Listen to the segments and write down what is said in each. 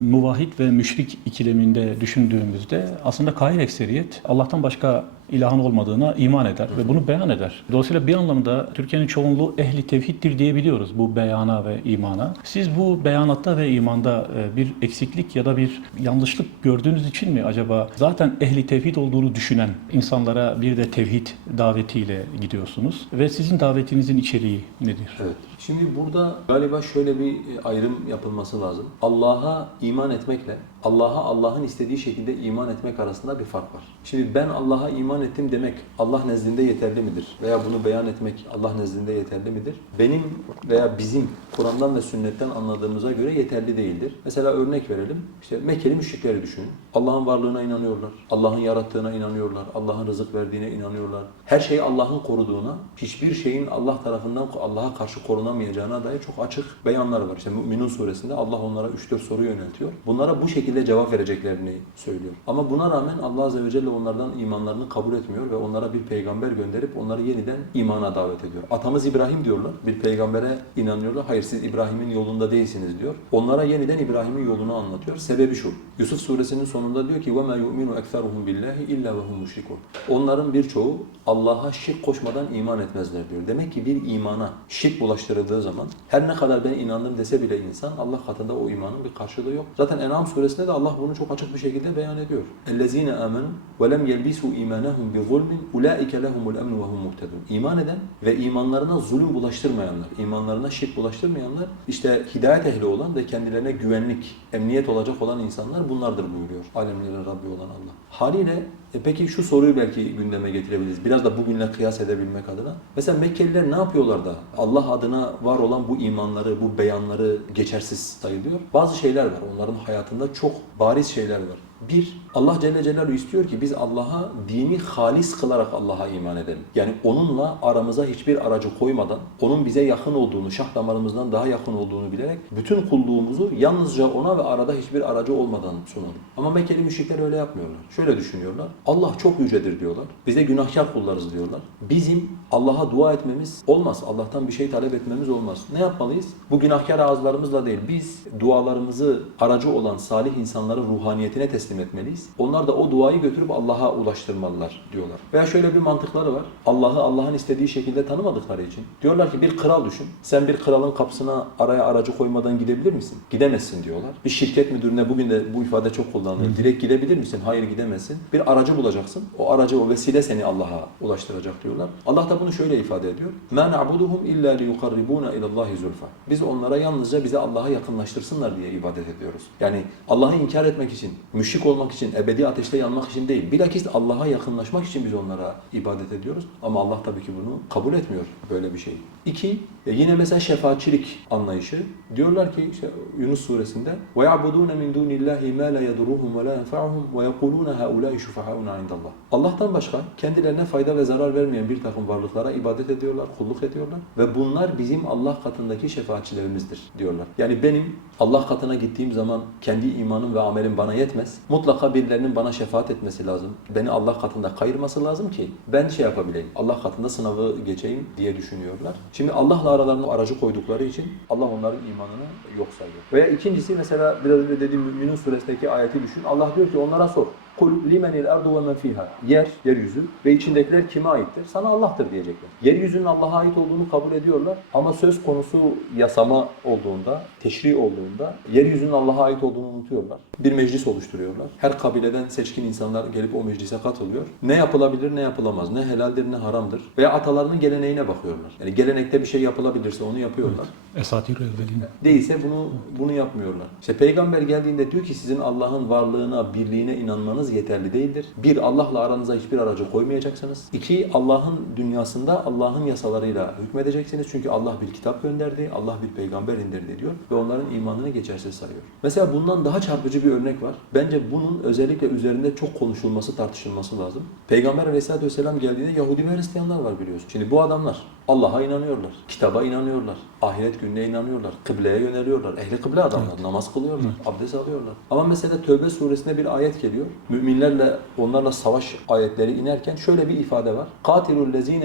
muvahhid ve müşrik ikileminde düşündüğümüzde aslında kair ekseriyet Allah'tan başka ilahın olmadığına iman eder ve bunu beyan eder. Dolayısıyla bir anlamda Türkiye'nin çoğunluğu ehli tevhiddir diyebiliyoruz bu beyana ve imana. Siz bu beyanatta ve imanda e, bir eksiklik ya da bir yanlışlık gördüğünüz için mi acaba zaten ehli tevhid olduğunu düşünen insanlara bir de tevhid davetiyle gidiyorsunuz ve sizin davetinizin içeriği nedir? Evet. Şimdi burada galiba şöyle bir e, ayrım yapılması lazım. Allah'a iman etmekle Allah'a Allah'ın istediği şekilde iman etmek arasında bir fark var. Şimdi ben Allah'a iman ettim demek Allah nezdinde yeterli midir? Veya bunu beyan etmek Allah nezdinde yeterli midir? Benim veya bizim Kur'an'dan ve sünnetten anladığımıza göre yeterli değildir. Mesela örnek verelim. İşte Mekkeli müşrikleri düşünün. Allah'ın varlığına inanıyorlar. Allah'ın yarattığına inanıyorlar. Allah'ın rızık verdiğine inanıyorlar. Her şeyi Allah'ın koruduğuna, hiçbir şeyin Allah tarafından Allah'a karşı korunamayacağına dair çok açık beyanlar var. İşte Mü'minun suresinde Allah onlara 3-4 soru yöneltiyor. Bunlara bu şekilde cevap vereceklerini söylüyor. Ama buna rağmen Allah Azze ve Celle onlardan imanlarını kabul etmiyor ve onlara bir peygamber gönderip onları yeniden imana davet ediyor. Atamız İbrahim diyorlar. Bir peygambere inanıyorlar. Hayır siz İbrahim'in yolunda değilsiniz diyor. Onlara yeniden İbrahim'in yolunu anlatıyor. Sebebi şu. Yusuf suresinin sonunda diyor ki وَمَا يُؤْمِنُ اَكْثَرُهُمْ بِاللّٰهِ اِلَّا وَهُمْ مُشْرِكُونَ Onların birçoğu Allah'a şirk koşmadan iman etmezler diyor. Demek ki bir imana şirk bulaştırıldığı zaman her ne kadar ben inandım dese bile insan Allah katında o imanın bir karşılığı yok. Zaten En'am suresinde de Allah bunu çok açık bir şekilde beyan ediyor. اَلَّذ۪ينَ آمَنُوا وَلَمْ يَلْبِسُوا اِيمَانَهُمْ بِظُلْمٍ اُولَٰئِكَ لَهُمُ الْاَمْنُ وَهُمْ مُهْتَدُونَ İman eden ve imanlarına zulüm bulaştırmayanlar, imanlarına şirk bulaştırmayanlar, işte hidayet ehli olan ve kendilerine güvenlik, emniyet olacak olan insanlar bunlardır buyuruyor. Alemlerin Rabbi olan Allah. Haliyle e peki şu soruyu belki gündeme getirebiliriz. Biraz da bugünle kıyas edebilmek adına. Mesela Mekkeliler ne yapıyorlar da Allah adına var olan bu imanları, bu beyanları geçersiz sayılıyor? Bazı şeyler var. Onların hayatında çok bariz şeyler var. Bir, Allah Celle Celaluhu istiyor ki biz Allah'a dini halis kılarak Allah'a iman edelim. Yani onunla aramıza hiçbir aracı koymadan, onun bize yakın olduğunu, şah damarımızdan daha yakın olduğunu bilerek bütün kulluğumuzu yalnızca ona ve arada hiçbir aracı olmadan sunalım. Ama Mekkeli müşrikler öyle yapmıyorlar. Şöyle düşünüyorlar. Allah çok yücedir diyorlar. Bize günahkar kullarız diyorlar. Bizim Allah'a dua etmemiz olmaz. Allah'tan bir şey talep etmemiz olmaz. Ne yapmalıyız? Bu günahkar ağızlarımızla değil, biz dualarımızı aracı olan salih insanların ruhaniyetine teslim etmeliyiz. Onlar da o duayı götürüp Allah'a ulaştırmalılar diyorlar. Veya şöyle bir mantıkları var. Allah'ı Allah'ın istediği şekilde tanımadıkları için. Diyorlar ki bir kral düşün. Sen bir kralın kapısına araya aracı koymadan gidebilir misin? Gidemezsin diyorlar. Bir şirket müdürüne bugün de bu ifade çok kullanılır. Direkt gidebilir misin? Hayır gidemezsin. Bir aracı bulacaksın. O aracı, o vesile seni Allah'a ulaştıracak diyorlar. Allah da bunu şöyle ifade ediyor. مَا نَعْبُدُهُمْ اِلَّا لِيُقَرِّبُونَ اِلَى اللّٰهِ زُلْفَى Biz onlara yalnızca bize Allah'a yakınlaştırsınlar diye ibadet ediyoruz. Yani Allah'ı inkar etmek için, müşrik olmak için, ebedi ateşte yanmak için değil. Bilakis Allah'a yakınlaşmak için biz onlara ibadet ediyoruz. Ama Allah tabii ki bunu kabul etmiyor böyle bir şey. İki, e, yine mesela şefaatçilik anlayışı. Diyorlar ki işte Yunus suresinde وَيَعْبُدُونَ مِنْ دُونِ اللّٰهِ مَا لَا يَضُرُّهُمْ وَلَا يَنْفَعُهُمْ وَيَقُولُونَ هَؤُلَاءِ شُفَحَاءُنَا عِنْدَ اللّٰهِ Allah'tan başka kendilerine fayda ve zarar vermeyen bir takım varlıklara ibadet ediyorlar, kulluk ediyorlar ve bunlar bizim Allah katındaki şefaatçilerimizdir diyorlar. Yani benim Allah katına gittiğim zaman kendi imanım ve amelim bana yetmez. Mutlaka birilerinin bana şefaat etmesi lazım. Beni Allah katında kayırması lazım ki ben şey yapabileyim. Allah katında sınavı geçeyim diye düşünüyorlar. Şimdi Allah'la aralarına aracı koydukları için Allah onların imanını yok sayıyor. Veya ikincisi mesela biraz önce dediğim Müminun suresindeki ayeti düşün. Allah diyor ki onlara sor. Kul limenil ardu ve men fiha. Yer, yeryüzü ve içindekiler kime aittir? Sana Allah'tır diyecekler. Yeryüzünün Allah'a ait olduğunu kabul ediyorlar ama söz konusu yasama olduğunda, teşri olduğunda yeryüzünün Allah'a ait olduğunu unutuyorlar. Bir meclis oluşturuyorlar. Her kabileden seçkin insanlar gelip o meclise katılıyor. Ne yapılabilir ne yapılamaz, ne helaldir ne haramdır veya atalarının geleneğine bakıyorlar. Yani gelenekte bir şey yapılabilirse onu yapıyorlar. Esatir evvelin. Değilse bunu bunu yapmıyorlar. İşte peygamber geldiğinde diyor ki sizin Allah'ın varlığına, birliğine inanmanız yeterli değildir. Bir, Allah'la aranıza hiçbir aracı koymayacaksınız. İki, Allah'ın dünyasında Allah'ın yasalarıyla hükmedeceksiniz. Çünkü Allah bir kitap gönderdi, Allah bir peygamber indirdi diyor ve onların imanını geçersiz sayıyor. Mesela bundan daha çarpıcı bir örnek var. Bence bunun özellikle üzerinde çok konuşulması, tartışılması lazım. Peygamber Aleyhisselatü Vesselam geldiğinde Yahudi ve Hristiyanlar var biliyorsun. Şimdi bu adamlar Allah'a inanıyorlar, kitaba inanıyorlar, ahiret gününe inanıyorlar, kıbleye yöneliyorlar. Ehli kıble adamlar, namaz kılıyorlar, abdest alıyorlar. Ama mesela Tövbe suresinde bir ayet geliyor. Müminlerle onlarla savaş ayetleri inerken şöyle bir ifade var.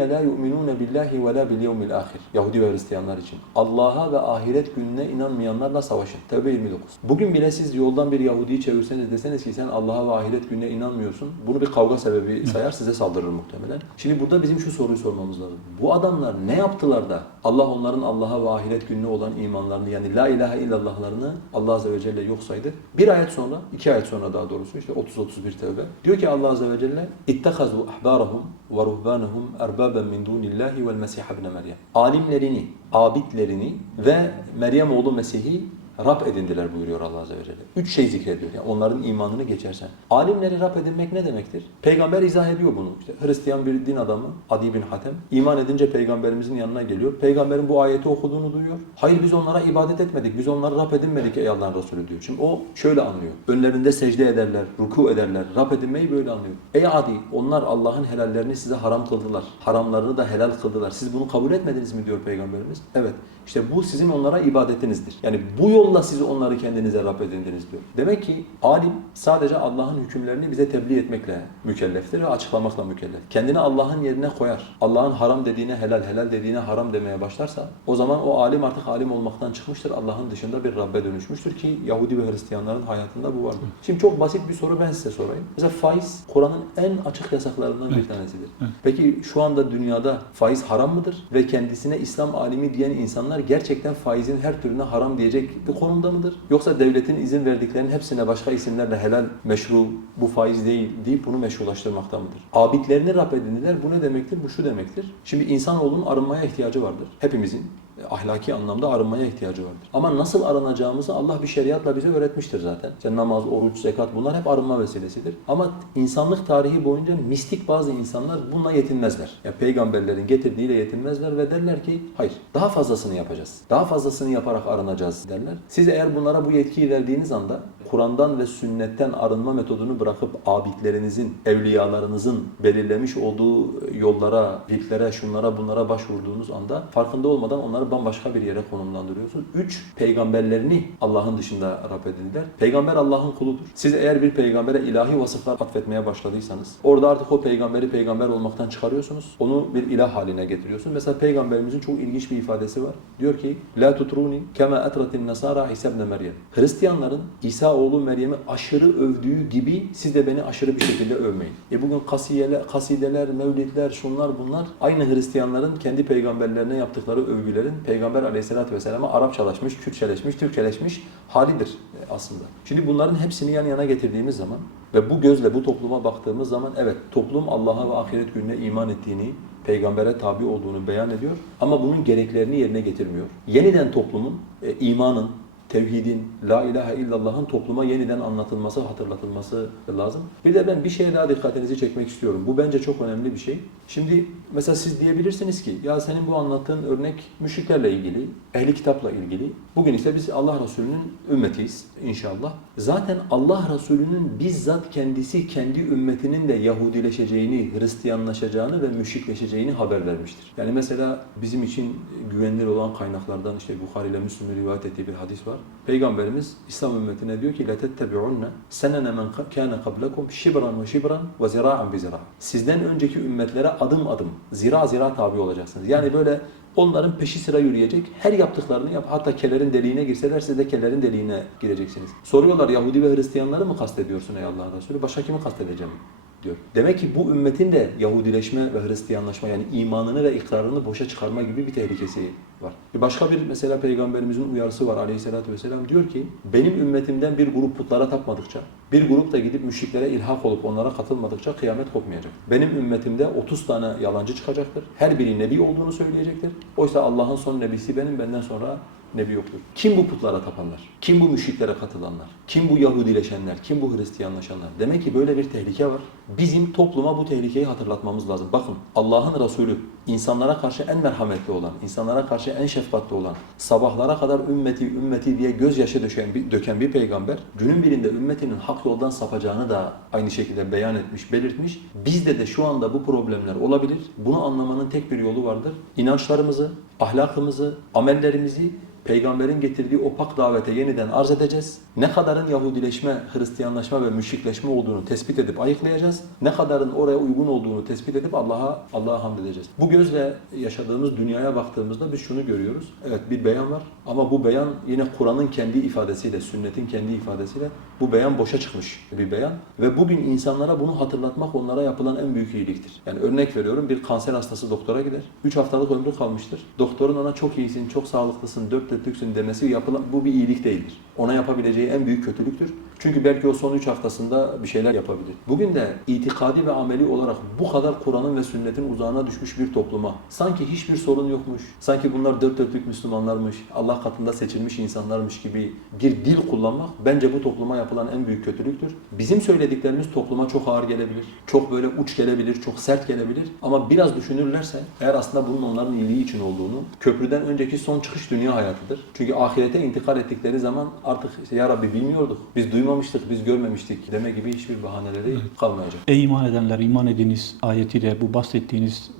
La yu'minun billahi ve la bil yevmil ahir. Yahudi ve Hristiyanlar için. Allah'a ve ahiret gününe inanmayanlarla savaşın. Tevbe 29. Bugün bile siz yoldan bir Yahudiyi çevirseniz deseniz ki sen Allah'a ve ahiret gününe inanmıyorsun. Bunu bir kavga sebebi sayar size saldırır muhtemelen. Şimdi burada bizim şu soruyu sormamız lazım. Bu adamlar ne yaptılar da Allah onların Allah'a ve ahiret gününe olan imanlarını yani la ilahe illallahlarını Allah Azze ve Celle yok saydı. Bir ayet sonra, iki ayet sonra daha doğrusu işte 30-31 tevbe. Diyor ki Allah Azze ve Celle اِتَّخَذُوا اَحْبَارَهُمْ وَرُهْبَانَهُمْ اَرْبَابًا مِنْ دُونِ اللّٰهِ وَالْمَسِيحَ ابْنَ Meryem. Alimlerini, abidlerini ve Meryem oğlu Mesih'i Rab edindiler buyuruyor Allah Azze ve Celle. Üç şey zikrediyor. Yani onların imanını geçersen. Alimleri Rab edinmek ne demektir? Peygamber izah ediyor bunu. İşte Hristiyan bir din adamı Adi bin Hatem iman edince peygamberimizin yanına geliyor. Peygamberin bu ayeti okuduğunu duyuyor. Hayır biz onlara ibadet etmedik. Biz onları Rab edinmedik ey Allah'ın Resulü diyor. Şimdi o şöyle anlıyor. Önlerinde secde ederler, ruku ederler. Rab edinmeyi böyle anlıyor. Ey Adi onlar Allah'ın helallerini size haram kıldılar. Haramlarını da helal kıldılar. Siz bunu kabul etmediniz mi diyor peygamberimiz. Evet. İşte bu sizin onlara ibadetinizdir. Yani bu yolla siz onları kendinize Rab edindiniz diyor. Demek ki alim sadece Allah'ın hükümlerini bize tebliğ etmekle mükelleftir ve açıklamakla mükellef. Kendini Allah'ın yerine koyar. Allah'ın haram dediğine helal, helal dediğine haram demeye başlarsa o zaman o alim artık alim olmaktan çıkmıştır. Allah'ın dışında bir Rabbe dönüşmüştür ki Yahudi ve Hristiyanların hayatında bu vardır. Şimdi çok basit bir soru ben size sorayım. Mesela faiz Kur'an'ın en açık yasaklarından bir tanesidir. Peki şu anda dünyada faiz haram mıdır? Ve kendisine İslam alimi diyen insanlar gerçekten faizin her türüne haram diyecek bir konumda mıdır? Yoksa devletin izin verdiklerinin hepsine başka isimlerle helal, meşru, bu faiz değil deyip bunu meşrulaştırmakta mıdır? Abidlerini Rab edindiler. Bu ne demektir? Bu şu demektir. Şimdi insanoğlunun arınmaya ihtiyacı vardır. Hepimizin ahlaki anlamda arınmaya ihtiyacı vardır. Ama nasıl arınacağımızı Allah bir şeriatla bize öğretmiştir zaten. İşte namaz, oruç, zekat bunlar hep arınma vesilesidir. Ama insanlık tarihi boyunca mistik bazı insanlar bununla yetinmezler. Ya peygamberlerin getirdiğiyle yetinmezler ve derler ki hayır daha fazlasını yapacağız. Daha fazlasını yaparak arınacağız derler. Siz eğer bunlara bu yetkiyi verdiğiniz anda Kur'an'dan ve sünnetten arınma metodunu bırakıp abidlerinizin, evliyalarınızın belirlemiş olduğu yollara, vitlere, şunlara bunlara başvurduğunuz anda farkında olmadan onları bambaşka bir yere konumlandırıyorsunuz. Üç, peygamberlerini Allah'ın dışında Rab edindiler. Peygamber Allah'ın kuludur. Siz eğer bir peygambere ilahi vasıflar atfetmeye başladıysanız orada artık o peygamberi peygamber olmaktan çıkarıyorsunuz. Onu bir ilah haline getiriyorsunuz. Mesela peygamberimizin çok ilginç bir ifadesi var. Diyor ki La tutruni kema etratin nasara İsa ibn Meryem. Hristiyanların İsa oğlu Meryem'i aşırı övdüğü gibi siz de beni aşırı bir şekilde övmeyin. E bugün kasiyeler, kasideler, mevlidler, şunlar bunlar aynı Hristiyanların kendi peygamberlerine yaptıkları övgülerin Peygamber aleyhissalatü vesselam'a Arapçalaşmış, Kürtçeleşmiş, Türkçeleşmiş halidir e, aslında. Şimdi bunların hepsini yan yana getirdiğimiz zaman ve bu gözle bu topluma baktığımız zaman evet toplum Allah'a ve ahiret gününe iman ettiğini, peygambere tabi olduğunu beyan ediyor ama bunun gereklerini yerine getirmiyor. Yeniden toplumun e, imanın, tevhidin, la ilahe illallah'ın topluma yeniden anlatılması, hatırlatılması lazım. Bir de ben bir şeye daha dikkatinizi çekmek istiyorum. Bu bence çok önemli bir şey. Şimdi mesela siz diyebilirsiniz ki ya senin bu anlattığın örnek müşriklerle ilgili, ehli kitapla ilgili. Bugün ise biz Allah Resulü'nün ümmetiyiz inşallah. Zaten Allah Resulü'nün bizzat kendisi kendi ümmetinin de Yahudileşeceğini, Hristiyanlaşacağını ve müşrikleşeceğini haber vermiştir. Yani mesela bizim için güvenilir olan kaynaklardan işte Bukhari ile Müslim'in rivayet ettiği bir hadis var. Peygamberimiz İslam ümmetine diyor ki لَتَتَّبِعُنَّ سَنَنَ مَنْ كَانَ قَبْلَكُمْ شِبْرًا وَشِبْرًا وَزِرَاعًا بِزِرَاعًا Sizden önceki ümmetlere adım adım, zira zira tabi olacaksınız. Yani böyle onların peşi sıra yürüyecek, her yaptıklarını yap. Hatta kellerin deliğine girseler siz de kellerin deliğine gireceksiniz. Soruyorlar Yahudi ve Hristiyanları mı kastediyorsun ey Allah'ın Resulü? Başka kimi kastedeceğim? Diyor. Demek ki bu ümmetin de Yahudileşme ve Hristiyanlaşma yani imanını ve ikrarını boşa çıkarma gibi bir tehlikesi var. Bir başka bir mesela peygamberimizin uyarısı var aleyhissalatü vesselam diyor ki benim ümmetimden bir grup putlara tapmadıkça bir grup da gidip müşriklere ilhak olup onlara katılmadıkça kıyamet kopmayacak. Benim ümmetimde 30 tane yalancı çıkacaktır. Her biri nebi olduğunu söyleyecektir. Oysa Allah'ın son nebisi benim benden sonra nebi yoktur. Kim bu putlara tapanlar? Kim bu müşriklere katılanlar? Kim bu Yahudileşenler? Kim bu Hristiyanlaşanlar? Demek ki böyle bir tehlike var. Bizim topluma bu tehlikeyi hatırlatmamız lazım. Bakın Allah'ın Resulü insanlara karşı en merhametli olan, insanlara karşı en şefkatli olan, sabahlara kadar ümmeti ümmeti diye gözyaşı döken bir, döken bir peygamber, günün birinde ümmetinin hak yoldan sapacağını da aynı şekilde beyan etmiş, belirtmiş. Bizde de şu anda bu problemler olabilir. Bunu anlamanın tek bir yolu vardır. İnançlarımızı, ahlakımızı, amellerimizi peygamberin getirdiği o pak davete yeniden arz edeceğiz. Ne kadarın Yahudileşme, Hristiyanlaşma ve müşrikleşme olduğunu tespit edip ayıklayacağız. Ne kadarın oraya uygun olduğunu tespit edip Allah'a Allah'a hamd edeceğiz. Bu gözle yaşadığımız dünyaya baktığımızda biz şunu görüyoruz. Evet bir beyan var ama bu beyan yine Kur'an'ın kendi ifadesiyle, sünnetin kendi ifadesiyle bu beyan boşa çıkmış bir beyan ve bugün insanlara bunu hatırlatmak onlara yapılan en büyük iyiliktir. Yani örnek veriyorum bir kanser hastası doktora gider. 3 haftalık ömrü kalmıştır. Doktorun ona çok iyisin, çok sağlıklısın, dört dörtlüksün demesi yapılan bu bir iyilik değildir. Ona yapabileceği en büyük kötülüktür. Çünkü belki o son 3 haftasında bir şeyler yapabilir. Bugün de itikadi ve ameli olarak bu kadar Kur'an'ın ve sünnetin uzağına düşmüş bir topluma sanki hiçbir sorun yokmuş, sanki bunlar dört dörtlük Müslümanlarmış, Allah katında seçilmiş insanlarmış gibi bir dil kullanmak bence bu topluma yapılan en büyük kötülüktür. Bizim söylediklerimiz topluma çok ağır gelebilir, çok böyle uç gelebilir, çok sert gelebilir ama biraz düşünürlerse eğer aslında bunun onların iyiliği için olduğunu, köprüden önceki son çıkış dünya hayatıdır. Çünkü ahirete intikal ettikleri zaman artık işte ya Rabbi bilmiyorduk, biz duymamıştık, biz görmemiştik deme gibi hiçbir bahaneleri kalmayacak. Ey iman edenler iman ediniz ayetiyle bu bahsettiğiniz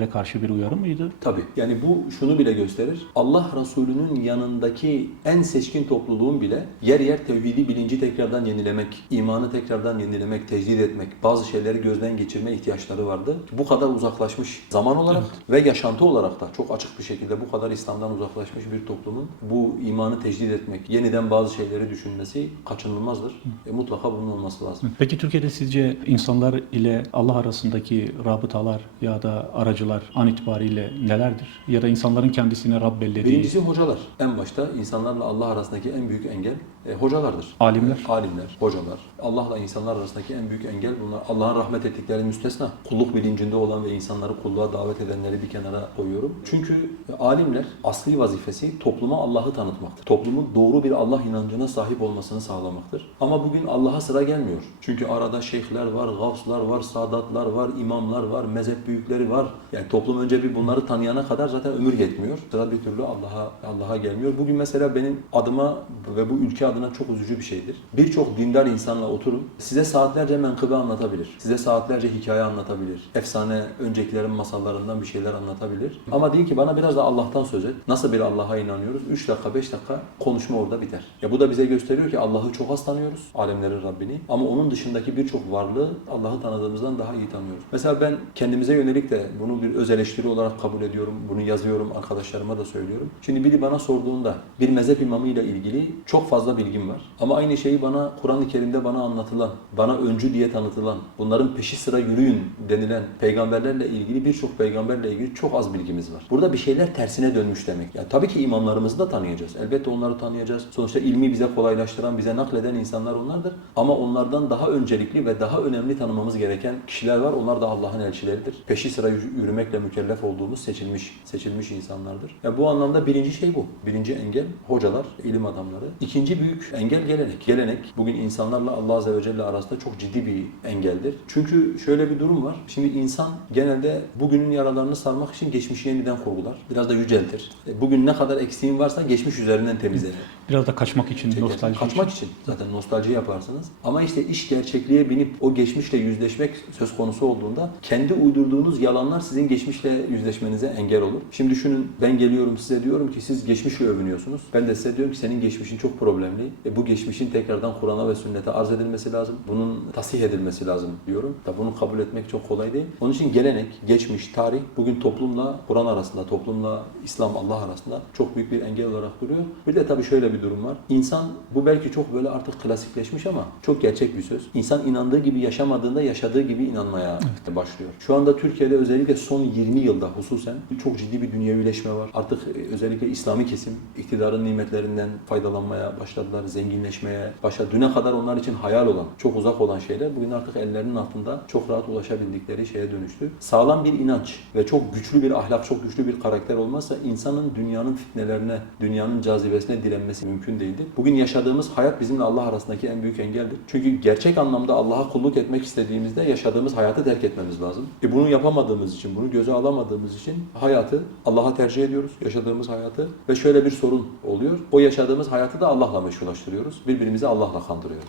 temayüllere karşı bir uyarı mıydı? Tabii. Yani bu şunu bile gösterir. Allah Resulü'nün yanındaki en seçkin topluluğun bile yer yer tevhidi bilinci tekrardan yenilemek, imanı tekrardan yenilemek, tecdid etmek, bazı şeyleri gözden geçirme ihtiyaçları vardı. Bu kadar uzaklaşmış zaman olarak ve yaşantı olarak da çok açık bir şekilde bu kadar İslam'dan uzaklaşmış bir toplumun bu imanı tecdid etmek, yeniden bazı şeyleri düşünmesi kaçınılmazdır. E, mutlaka bunun olması lazım. Peki Türkiye'de sizce insanlar ile Allah arasındaki rabıtalar ya da aracılar an itibariyle nelerdir? Ya da insanların kendisine Rab bellediği Birincisi hocalar. En başta insanlarla Allah arasındaki en büyük engel e, hocalardır. Alimler. E, alimler, hocalar. Allah'la insanlar arasındaki en büyük engel bunlar. Allah'ın rahmet ettikleri müstesna. Kulluk bilincinde olan ve insanları kulluğa davet edenleri bir kenara koyuyorum. Çünkü e, alimler asli vazifesi topluma Allah'ı tanıtmaktır. Toplumun doğru bir Allah inancına sahip olmasını sağlamaktır. Ama bugün Allah'a sıra gelmiyor. Çünkü arada şeyhler var, gavslar var, sadatlar var, imamlar var, mezhep büyükleri var. Yani toplum önce bir bunları tanıyana kadar zaten ömür yetmiyor. Sıra bir türlü Allah'a Allah'a gelmiyor. Bugün mesela benim adıma ve bu ülke adına çok üzücü bir şeydir. Birçok dindar insanla oturun. Size saatlerce menkıbe anlatabilir. Size saatlerce hikaye anlatabilir. Efsane öncekilerin masallarından bir şeyler anlatabilir. Ama deyin ki bana biraz da Allah'tan söz et. Nasıl bir Allah'a inanıyoruz? 3 dakika 5 dakika konuşma orada biter. Ya bu da bize gösteriyor ki Allah'ı çok az tanıyoruz. Alemlerin Rabbini. Ama onun dışındaki birçok varlığı Allah'ı tanıdığımızdan daha iyi tanıyoruz. Mesela ben kendimize yönelik de bunu bir öz eleştiri olarak kabul ediyorum. Bunu yazıyorum, arkadaşlarıma da söylüyorum. Şimdi biri bana sorduğunda bir mezhep imamıyla ilgili çok fazla bilgim var. Ama aynı şeyi bana Kur'an-ı Kerim'de bana anlatılan, bana öncü diye tanıtılan, bunların peşi sıra yürüyün denilen peygamberlerle ilgili birçok peygamberle ilgili çok az bilgimiz var. Burada bir şeyler tersine dönmüş demek. Yani tabii ki imamlarımızı da tanıyacağız. Elbette onları tanıyacağız. Sonuçta ilmi bize kolaylaştıran, bize nakleden insanlar onlardır. Ama onlardan daha öncelikli ve daha önemli tanımamız gereken kişiler var. Onlar da Allah'ın elçileridir. Peşi sıra yürü- yürümekle mükellef olduğumuz seçilmiş, seçilmiş insanlardır. Ya bu anlamda birinci şey bu. Birinci engel hocalar, ilim adamları. İkinci büyük engel gelenek. Gelenek bugün insanlarla Allah Azze ve Celle arasında çok ciddi bir engeldir. Çünkü şöyle bir durum var. Şimdi insan genelde bugünün yaralarını sarmak için geçmişi yeniden kurgular. Biraz da yüceltir. E, Bugün ne kadar eksiğin varsa geçmiş üzerinden temizlenir. Biraz da kaçmak için, Çeker. nostalji Kaçmak için. için zaten nostalji yaparsınız. Ama işte iş gerçekliğe binip o geçmişle yüzleşmek söz konusu olduğunda kendi uydurduğunuz yalanlar sizin geçmişle yüzleşmenize engel olur. Şimdi düşünün ben geliyorum size diyorum ki siz geçmişle övünüyorsunuz. Ben de size diyorum ki senin geçmişin çok problemli. E bu geçmişin tekrardan Kur'an'a ve sünnete arz edilmesi lazım. Bunun tasih edilmesi lazım diyorum. Da bunu kabul etmek çok kolay değil. Onun için gelenek, geçmiş, tarih bugün toplumla Kur'an arasında, toplumla İslam, Allah arasında çok büyük bir engel olarak duruyor. Bir de tabii şöyle bir durum var. İnsan bu belki çok böyle artık klasikleşmiş ama çok gerçek bir söz. İnsan inandığı gibi yaşamadığında yaşadığı gibi inanmaya başlıyor. Şu anda Türkiye'de özellikle son 20 yılda hususen çok ciddi bir dünyevileşme var. Artık e, özellikle İslami kesim iktidarın nimetlerinden faydalanmaya başladılar, zenginleşmeye başladı. Düne kadar onlar için hayal olan, çok uzak olan şeyler bugün artık ellerinin altında çok rahat ulaşabildikleri şeye dönüştü. Sağlam bir inanç ve çok güçlü bir ahlak, çok güçlü bir karakter olmazsa insanın dünyanın fitnelerine, dünyanın cazibesine direnmesi mümkün değildir. Bugün yaşadığımız hayat bizimle Allah arasındaki en büyük engeldir. Çünkü gerçek anlamda Allah'a kulluk etmek istediğimizde yaşadığımız hayatı terk etmemiz lazım. E bunu yapamadığımız için, bunu göze alamadığımız için hayatı Allah'a tercih ediyoruz, yaşadığımız hayatı ve şöyle bir sorun oluyor. O yaşadığımız hayatı da Allah'la meşrulaştırıyoruz. Birbirimizi Allah'la kandırıyoruz.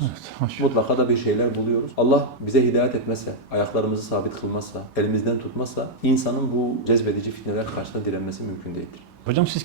Mutlaka da bir şeyler buluyoruz. Allah bize hidayet etmezse, ayaklarımızı sabit kılmazsa, elimizden tutmazsa insanın bu cezbedici fitneler karşısında direnmesi mümkün değildir. Hocam siz